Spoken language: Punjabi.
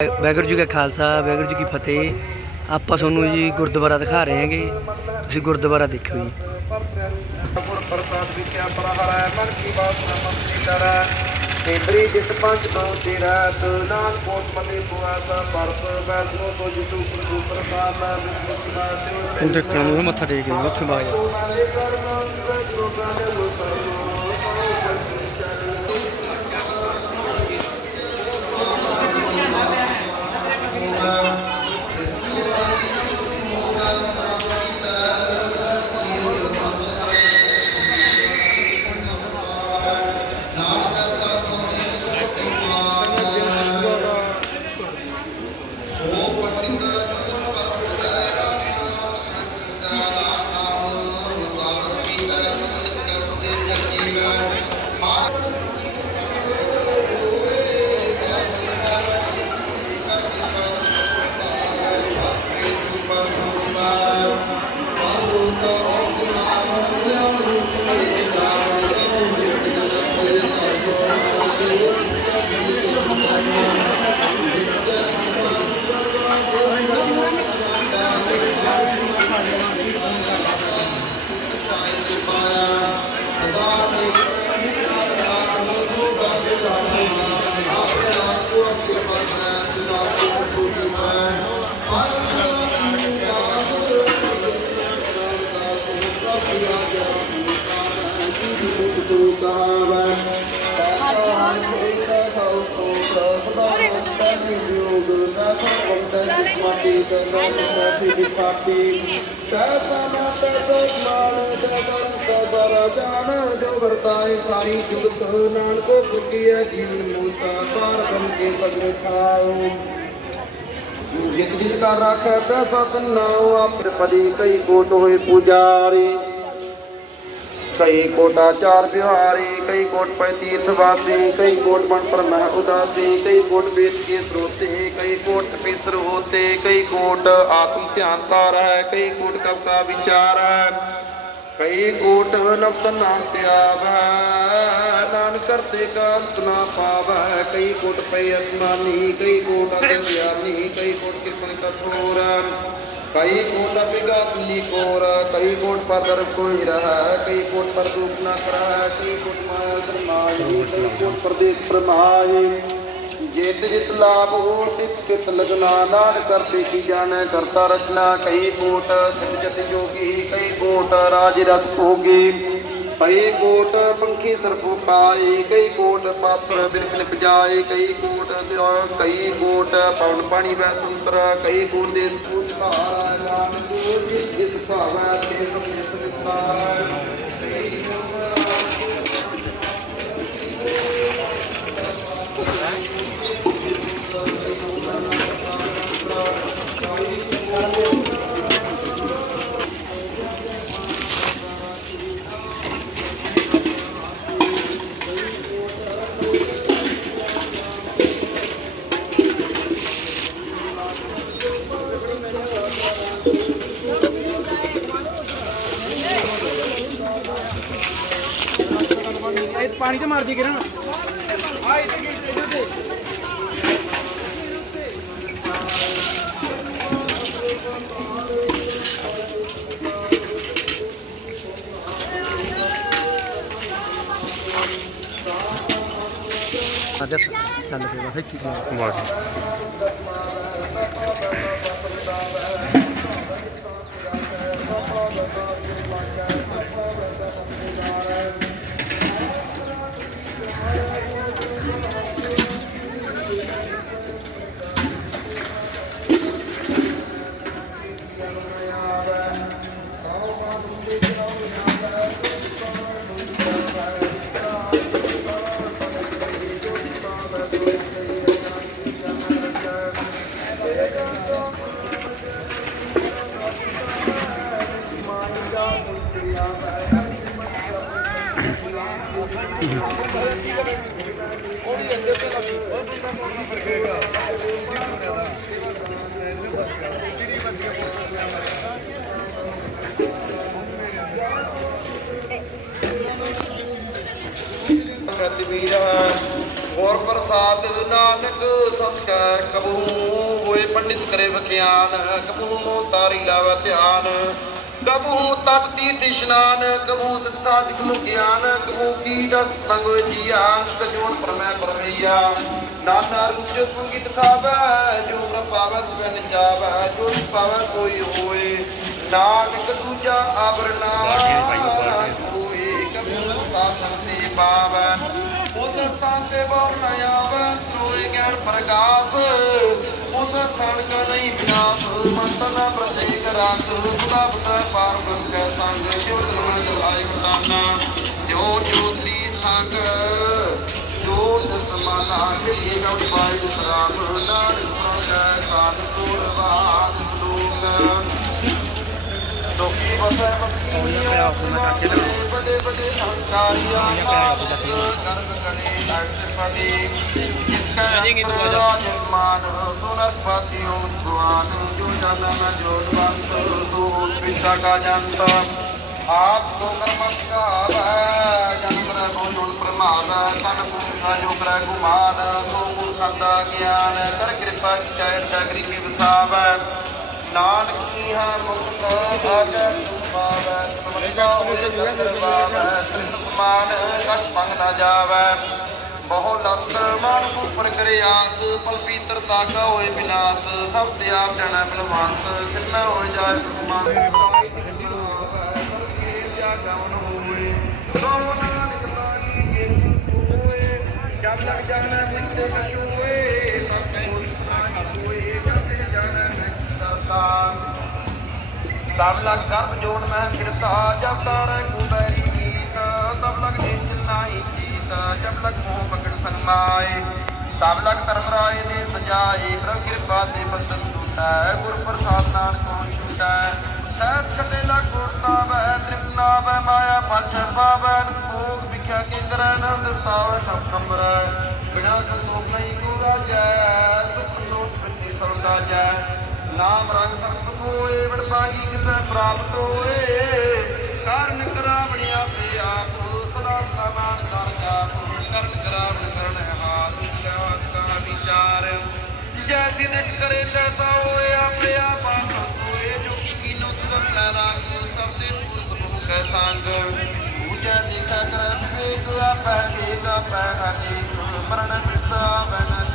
ਵਾਹਿਗੁਰੂ ਜੀ ਕਾ ਖਾਲਸਾ ਵੈਗੁਰੂ ਜੀ ਕੀ ਫਤਿਹ। ਆਪਾਂ ਤੁਹਾਨੂੰ ਜੀ ਗੁਰਦੁਆਰਾ ਦਿਖਾ ਰਹੇ ਹਾਂਗੇ। ਤੁਸੀਂ ਗੁਰਦੁਆਰਾ ਦੇਖਿਓ ਜੀ। ਪ੍ਰਸਾਦ ਵਿਖਿਆ ਪ੍ਰਹਰੈ ਮਨ ਕੀ ਬਾਤ ਮਨ ਕੀ ਡਰੈ ਕੇਂਦਰੀ ਜਿਸ ਪੰਜ ਤੋਂ ਤੇਰਾ ਤੋ ਨਾਨ ਕੋਟ ਮਨੇ ਪੁਆਸਾ ਪਰਸ ਵੈਸਨੋ ਤੋ ਜਿਤੂ ਪ੍ਰਭੂ ਪ੍ਰਸਾਦ ਨਾ ਵਿਸ਼ਵ ਸਦਾ ਤੇ ਮੱਥਾ ਟੇਕ ਕੇ, ਉੱਥੇ ਬਾਗ ਜਾ ਸਾਰੀ ਜੁਗਤ ਨਾਨਕੋ ਫੁਕੀਐ ਜੀਵਨ ਮੂਤਾ ਪਾਰ ਬਨ ਕੇ ਪਗਰ ਖਾਓ ਜਿਤ ਜਿਤ ਕਾ ਰਾਖੈ ਤੈ ਸਤਿ ਨਾਉ ਆਪਰ ਪਦੀ ਕਈ ਕੋਟ ਹੋਏ ਪੁਜਾਰੀ ਕਈ ਕੋਟਾ ਚਾਰ ਵਿਹਾਰੀ ਕਈ ਕੋਟ ਪੈ ਤੀਰਥ ਵਾਸੀ ਕਈ ਕੋਟ ਮਨ ਪਰ ਉਦਾਸੀ ਕਈ ਕੋਟ ਵੇਦ ਕੇ ਸਰੋਤੇ ਕਈ ਕੋਟ ਪਵਿੱਤਰ ਹੋਤੇ ਕਈ ਕੋਟ ਆਤਮ ਧਿਆਨ ਤਾਰੈ ਕਈ ਕੋਟ ਕਬ ਕਾ ਵਿਚਾਰੈ ਕਈ ਕੋਟ ਨਫਸ ਨਾਮ ਧਿਆਵੈ ਨਾਨਕ ਕਰਤੇ ਕਾ ਅੰਤ ਪਾਵੈ ਕਈ ਕੋਟ ਪਈ ਅਸਮਾਨੀ ਕਈ ਕੋਟ ਅਗਿਆਨੀ ਕਈ ਕੋਟ ਕਿਰਪਨ ਕਠੋਰ ਕਈ ਕੋਟ ਅਪਿਗਤ ਨਿਕੋਰ ਕਈ ਕੋਟ ਪਦਰ ਕੋਈ ਰਹਾ ਕਈ ਕੋਟ ਪਰ ਦੂਪ ਨਾ ਕਰੈ ਕਈ ਕੋਟ ਮਾਇਆ ਕਰਮਾਈ ਕਈ ਕੋਟ ਪ੍ਰਦੇਸ਼ ਪ੍ਰਮਾਈ ਜਿਤ ਜਿਤ ਲਾਭ ਹੋ ਤਿਤ ਤਿਤ ਲਗਨਾ ਨਾਨ ਕਰਤੇ ਕੀ ਜਾਣੈ ਕਰਤਾ ਰਚਨਾ। ਕਈ ਕੋਟ ਸਿਧ ਜਤ ਜੋਗੀ ਕਈ ਕੋਟ ਰਾਜ ਰਤ ਭੋਗੀ। ਕਈ ਕੋਟ ਪੰਖੀ ਸਰਪੂ ਪਾਈ ਕਈ ਕੋਟ ਪਾਤਰ ਬਿਰਬਿਨ ਪਜਾਏ ਕਈ ਕੋਟ ਕਈ ਕੋਟ ਪਵਨ ਪਾਣੀ ਵੈ ਸੰਤਰ, ਕਈ ਕੋਟ ਦੇ ਸੂਤ ਧਾਰਾ ਜਾਨ ਜੋ ਜਿਸ ਭਾਵੈ ਤੇ ਸਭ ਦਿੱਤਾ। ਇਹ ਪਾਣੀ ਤੇ ਮਾਰ ਦੀ ਕਿਰਨ। ਆ ਇੱਥੇ ਗੇਟ ਤੇ ਇੱਥੇ ਅੱਜ ਚੱਲ ਕੇ ਬਸ ਇੱਥੇ ਹੀ ਵਾਹ। ਪ੍ਰਤੀਵੀਰ ਹੋਰ ਪਰ ਪ੍ਰਸਾਦ ਨਾਨਕ ਸੰਸਕਾਰ ਕਬੂ ਹੋਏ ਪੰਡਿਤ ਕਰੇ ਵਿਖਿਆਨ ਕਬੂ ਮੋ ਤਾਰੀ ਲਾਵਾ ਧਿਆਨ। ਕਬੂ ਤਪ ਤੀਰਥ ਇਸ਼ਨਾਨ ਕਬੂ ਸਾਧਿਕ ਨੂੰ ਗਿਆਨ ਕਬੂ ਕੀ ਦਸ ਸੰਗੋ ਜੀਆਨ ਕਜੋਨ ਪਰਮੈ ਪਰਮਈਆ। ਨਾਨਾ ਰੁਚ ਸੰਗੀਤ ਖਾਵੈ, ਜੋ ਨ ਤੁਨ ਜਾਵੈ, ਜੋ ਨ ਪਾਵੈ ਕੋਈ ਹੋਏ। ਨਾਨਕ ਦੂਜਾ ਆਵਰਣਾ ਕੋਈ ਕਬੂ ਸਾਧਨ ਤੇ ਪਾਵੈ। ਉਸ ਸਥਾਨ ਤੇ ਬੋਰ ਨ ਆਵੈ, ਸੋਏ ਗਿਆਨ ਪ੍ਰਗਾਸ ਉਸ ਸਥਾਨ ਕਾ ਨਹੀਂ ਵਿਨਾਸ਼ ਮੰਤ ਨ ਪ੍ਰਤੇਕ ਰਾਤ ਸੁਦਾ ਬਤਾ ਪਾਰ ਬ੍ਰਹਮ ਕੈ ਸੰਗ ਜੋ ਤੁਮ ਜਲਾਇ ਤਾਨਾ ਜੋ ਜੋਤੀ ਸੰਗ ਜੋ ਸਮਾਨਾ ਜਿਹੜੀ ਗਉ ਪਾਈ ਸਰਾਮ ਨਾਨਕ ਪ੍ਰਗੈ ਸਾਧ ਕੋਲ ਬਾਦ ਲੋਕ। ਲੋਕੀ ਵਸੈ ਮਸਕੀਨੀ ਵੱਡੇ ਵੱਡੇ ਹੰਕਾਰੀਆਂ ਕਰਮ ਕਰੇ ਪਦੀ ਰਾਜਮਾਨ ਸੁਨਰਪਤੀ ਓਮ ਸੁਆਨ ਜੋ ਨਾਨਕ ਕੀਹਾ ਮੁਕਤ ਹੋਏ ਜਗਰਵਾਵੈ ਸੁਖਮਾਨ ਕਛ ਭੰਗ ਨਾ ਜਾਵੈ। ਬਹੁ ਲਤ ਮਨ ਉਪਰ ਕਰੇ ਆਸ ਪਲ ਪੀਤਰਤਾ ਹੋਏ ਵਿਨਾਸ਼ ਸਭ ਤੇ ਆਪ ਜਣੈ ਬਲਵੰਤ, ਕਿੰਨਾ ਹੋਏ ਜਾਏ ਪ੍ਰਮਾਨ ਜਬ ਲਗ ਜਾਣਾ ਮਿੱਤੇ ਕਛੂਏ ਸਭ ਕੋ ਹੋਏ ਜਬ ਜਾਣਾ ਮੈਂ ਤਬ ਲਗ ਗਰਭ ਜੋੜ ਮੈਂ ਫਿਰਤਾ ਜਬ ਤਾਰੇ ਕੁਬੈਰੀ ਗੀਤ ਤਬ ਲਗ ਨਿੰਜ ਨਾਈ ਜਬ ਲਗ ਮੋਹ ਪਕੜ ਸੰਮਾਏ ਤਬ ਲਗ ਤਰਫਰਾਏ ਦੇ ਸਜਾਏ, ਪ੍ਰਭ ਕਿਰਪਾ ਤੇ ਬੰਦਨ ਟੂਟੈ ਗੁਰ ਪ੍ਰਸਾਦ ਨਾਲ ਕੌਣ ਛੂਟੈ ਸਹਿਸ ਕਟੇ ਲਗ ਗੁਰਤਾ ਵੈ ਮਾਇਆ ਪਛ ਪਾਵੈ ਭੋਗ ਵਿਖਿਆ ਕੇ ਕਰੈ ਨੰਦ ਸਭ ਕੰਬਰੈ ਬਿਨਾ ਸੰਤੋਖ ਨਹੀਂ ਕੋ ਰਾਜੈ ਸੁਖ ਲੋਕ ਪ੍ਰਿਥੀ ਸੌਦਾ ਜੈ ਨਾਮ ਰੰਗ ਸੰਤ ਹੋਏ ਵਡਭਾਗੀ ਕਿਸੈ ਪ੍ਰਾਪਤ ਹੋਏ ਕਰਨ ਕਰਾਵਣ ਆਪੇ ਆਪ ਸਦਾ ਸਮਾਨ ਕਰ ਕਰਨ ਕਰਾਵਣ ਕਰਨ ਹਾਲ ਸਿਆਸ ਕਾ ਵਿਚਾਰ। ਜੈਸੀ ਦਿਨ ਕਰੇ ਤੈਸਾ ਹੋਏ ਆਪੇ ਆਪ ਆਪ ਹੋਏ ਜੋ ਕੀ ਕੀਨੋ ਤੁਮ ਲੈ ਰਾਗ ਸਭ ਦੇ ਦੂਰ ਸਭ ਕੈ ਸੰਗ ਪੂਜਾ ਦੇਖਾ ਕਰ ਵੇਗ ਆਪੈ ਏਕ, ਆਪੈ ਅਨੇਕ। ਮਰਨ ਮਿਟਾ ਬਨ